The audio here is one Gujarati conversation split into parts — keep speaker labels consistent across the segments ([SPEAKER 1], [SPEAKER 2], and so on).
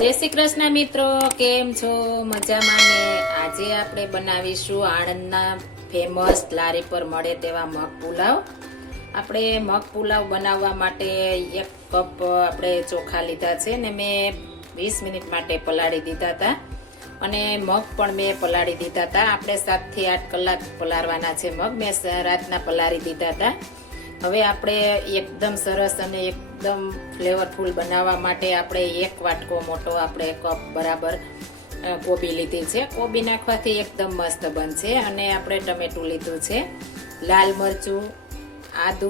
[SPEAKER 1] જય શ્રી કૃષ્ણ મિત્રો, કેમ છો? મજામાં ને? આજે આપણે બનાવીશું આણંદના ફેમસ લારી પર મળે તેવા મગ પુલાવ. આપણે મગ પુલાવ બનાવવા માટે એક કપ આપણે ચોખા લીધા છે ને મેં વીસ મિનિટ માટે પલાળી દીધા હતા. અને મગ પણ મેં પલાળી દીધા હતા. આપણે સાતથી આઠ કલાક પલાળવાના છે મગ. મેં રાતના પલાળી દીધા હતા. હવે આપણે એકદમ સરસ અને એકદમ ફ્લેવરફુલ બનાવવા માટે આપણે એક વાટકો મોટો આપણે કપ બરાબર કોબી લીધી છે. કોબી નાખવાથી એકદમ મસ્ત બનશે અને આપણે ટમેટું લીધું છે. લાલ મરચું, આદુ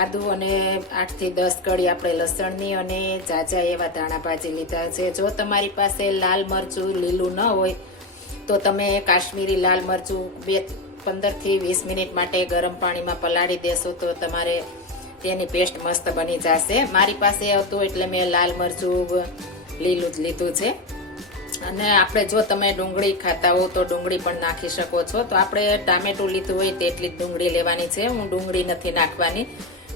[SPEAKER 1] આદુ અને આઠથી દસ કળી આપણે લસણની અને જાજા એવા ધાણા ભાજી લીધા છે. જો તમારી પાસે લાલ મરચું લીલું ન હોય, તો તમે કાશ્મીરી લાલ મરચું બે પંદરથી વીસ મિનિટ માટે ગરમ પાણીમાં પલાળી દેશો તો તમારે તેની પેસ્ટ મસ્ત બની જશે. મારી પાસે હતું એટલે મેં લાલ મરચું લીલું જ લીધું છે. અને આપણે જો તમે ડુંગળી ખાતા હો તો ડુંગળી પણ નાખી શકો છો. તો આપણે ટામેટું લીધું હોય તેટલી જ ડુંગળી લેવાની છે. હું ડુંગળી નથી નાખવાની.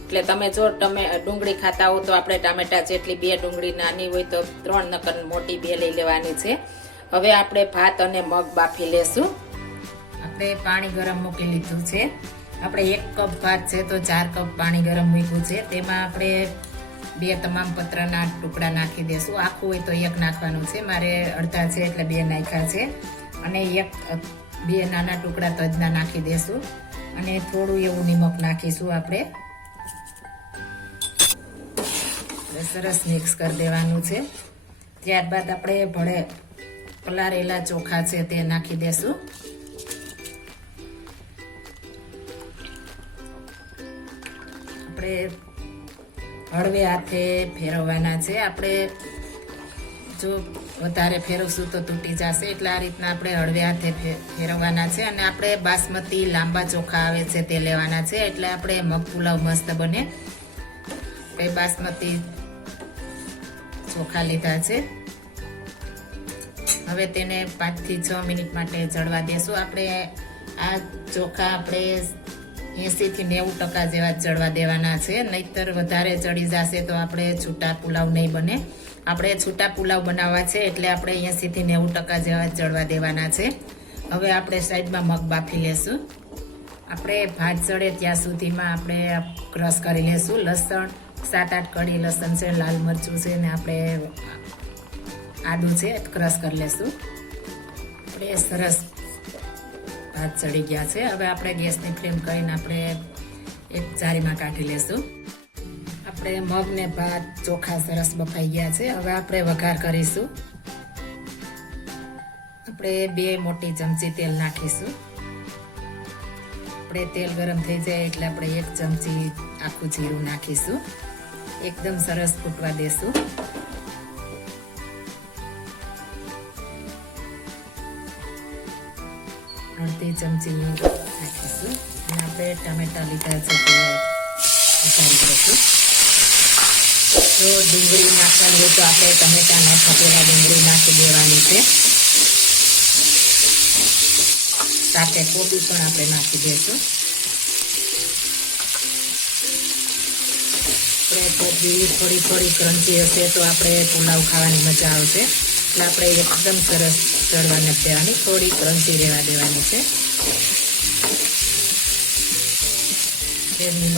[SPEAKER 1] એટલે તમે જો તમે ડુંગળી ખાતા હો તો આપણે ટામેટા જેટલી બે ડુંગળી નાની હોય તો ત્રણ નકર મોટી બે લઈ લેવાની છે. હવે આપણે ભાત અને મગ બાફી લેશું. આપણે પાણી ગરમ મૂકી લીધું છે. આપણે એક કપ ભાત છે તો ચાર કપ પાણી ગરમ મૂક્યું છે. તેમાં આપણે બે તમામ પત્રના ટુકડા નાખી દેશું. આખું હોય તો એક નાખવાનું છે. મારે અડધા છે એટલે બે નાખ્યા છે. અને એક, બે નાના ટુકડા તજના નાખી દેશું. અને થોડું એવું નિમક નાખીશું આપણે. સરસ મિક્સ કરી દેવાનું છે. ત્યારબાદ આપણે ભળે પલારેલા ચોખા છે તે નાખી દેશું. આપણે હળવે હાથે ફેરવવાના છે. આપણે જો વધારે ફેરવશું તો તૂટી જશે. એટલે આ રીતના આપણે હળવે હાથે ફેરવવાના છે અને આપણે બાસમતી લાંબા ચોખા આવે છે તે લેવાના છે. એટલે આપણે મગ પુલાવ મસ્ત બને. આપણે બાસમતી ચોખા લીધા છે. હવે તેને પાંચથી છ મિનિટ માટે ચડવા દેશું. આપણે આ ચોખા આપણે એંસી થી નેવું ટકા જેવા ચડવા દેવાના છે. નહીતર વધારે ચડી જશે તો આપણે છૂટા પુલાવ નહીં બને. આપણે છૂટા પુલાવ બનાવવા છે એટલે આપણે એંસી થી નેવું ટકા જેવા ચડવા દેવાના છે. હવે આપણે સાઈડમાં મગ બાફી લેશું. આપણે ભાત ચડે ત્યાં સુધીમાં આપણે ક્રશ કરી લેશું. લસણ સાત આઠ કડી લસણ છે, લાલ મરચું છે ને આપણે આદું છે ક્રશ કરી લેશું. આપણે સરસ ભાત ચડી ગયા છે. હવે આપણે ગેસની ફ્લેમ કરીને આપણે એક જારીમાં કાઢી લેશું. આપણે મગ ને ભાત ચોખા સરસ બફાઈ ગયા છે. હવે આપણે વઘાર કરીશું. આપણે બે મોટી ચમચી તેલ નાખીશું. આપણે તેલ ગરમ થઈ જાય એટલે આપણે એક ચમચી આખું જીરું નાખીશું. એકદમ સરસ ફૂટવા દેશું. અડધી ચમચી નાખીશું. અને આપણે ટમેટા લીધા છે તે ઉતારી દઈશું. જો ડુંગળી નાખવાની હોય તો આપણે ટમેટા નાખવા પહેલાં ડુંગળી નાખી દેવાની છે. સાથે કોબી પણ આપણે નાખી દઈશું. આપણે કોબી થોડી થોડી ક્રંચી હશે તો આપણે પુલાવ ખાવાની મજા આવશે. એટલે આપણે એકદમ સરસ ચડવા નથી દેવાની થોડી ક્રંચી રહેવા દેવાની છે. તેની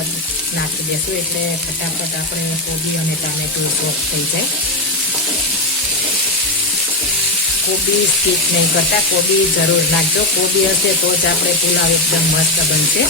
[SPEAKER 1] નાખી દેશું એટલે ફટાફટ આપણે કોબી અને ટામેટું સોફ્ટ થઈ જાય. કોબી સ્કીપ નહીં કરતા, કોબી જરૂર નાખજો. કોબી હશે તો જ આપણે પુલાવ એકદમ મસ્ત બનશે.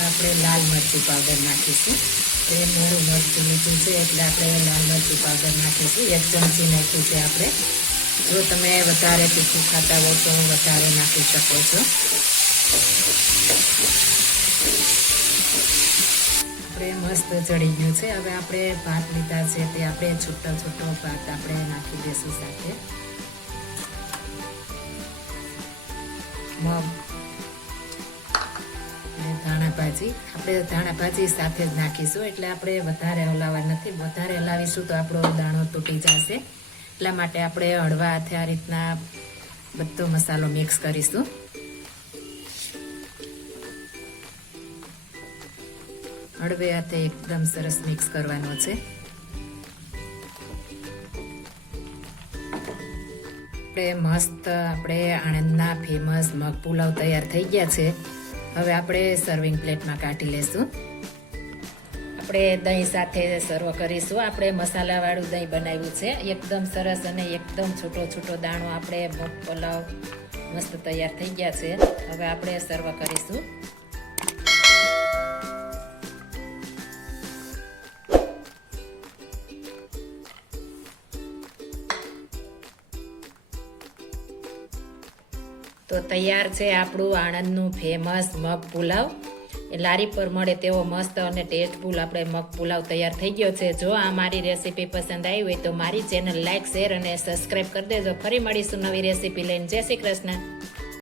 [SPEAKER 1] હવે આપણે લાલ મરચું પાવડર નાખીશું. એ મોડું મરચું લીધું છે એટલે આપણે લાલ મરચું પાવડર નાખીશું. એક ચમચી નાખ્યું છે આપણે. જો તમે વધારે તીખું ખાતા હો તો વધારે નાખી શકો છો. આપણે મસ્ત ચડી ગયું છે. હવે આપણે ભાત લીધા છે તે આપણે છૂટો છૂટો ભાત આપણે નાખી દઈશું સાથે. મગ. ભાજી. આપણે ધાણા ભાજી સાથે જ નાખીશું. એટલે આપણે વધારે હલાવવા નથી. વધારે હલાવીશું તો આપણો દાણો તૂટી જશે. એટલા માટે આપણે હળવા હાથે આ રીતના બધો મસાલો મિક્સ કરીશું. હળવે હાથે એકદમ સરસ મિક્સ કરવાનો છે. આપણે મસ્ત, આપણે આણંદના ફેમસ મગ પુલાવ તૈયાર થઈ ગયા છે. હવે આપણે સર્વિંગ પ્લેટમાં કાઢી લેશું. આપણે દહીં સાથે સર્વ કરીશું. આપણે મસાલાવાળું દહીં બનાવ્યું છે. એકદમ સરસ અને એકદમ છૂટો છૂટો દાણો આપણે પુલાવ મસ્ત તૈયાર થઈ ગયા છે. હવે આપણે સર્વ કરીશું. તો તૈયાર છે આપણું આણંદનું ફેમસ મગ પુલાવ. એ લારી પર મળે તેવો મસ્ત અને ટેસ્ટફુલ આપણે મગ પુલાવ તૈયાર થઈ ગયો છે. જો આ મારી રેસીપી પસંદ આવી હોય તો મારી ચેનલ લાઇક શેર અને સબસ્ક્રાઈબ કરી દેજો. ફરી મળીશું નવી રેસીપી લઈને. જય શ્રી કૃષ્ણ.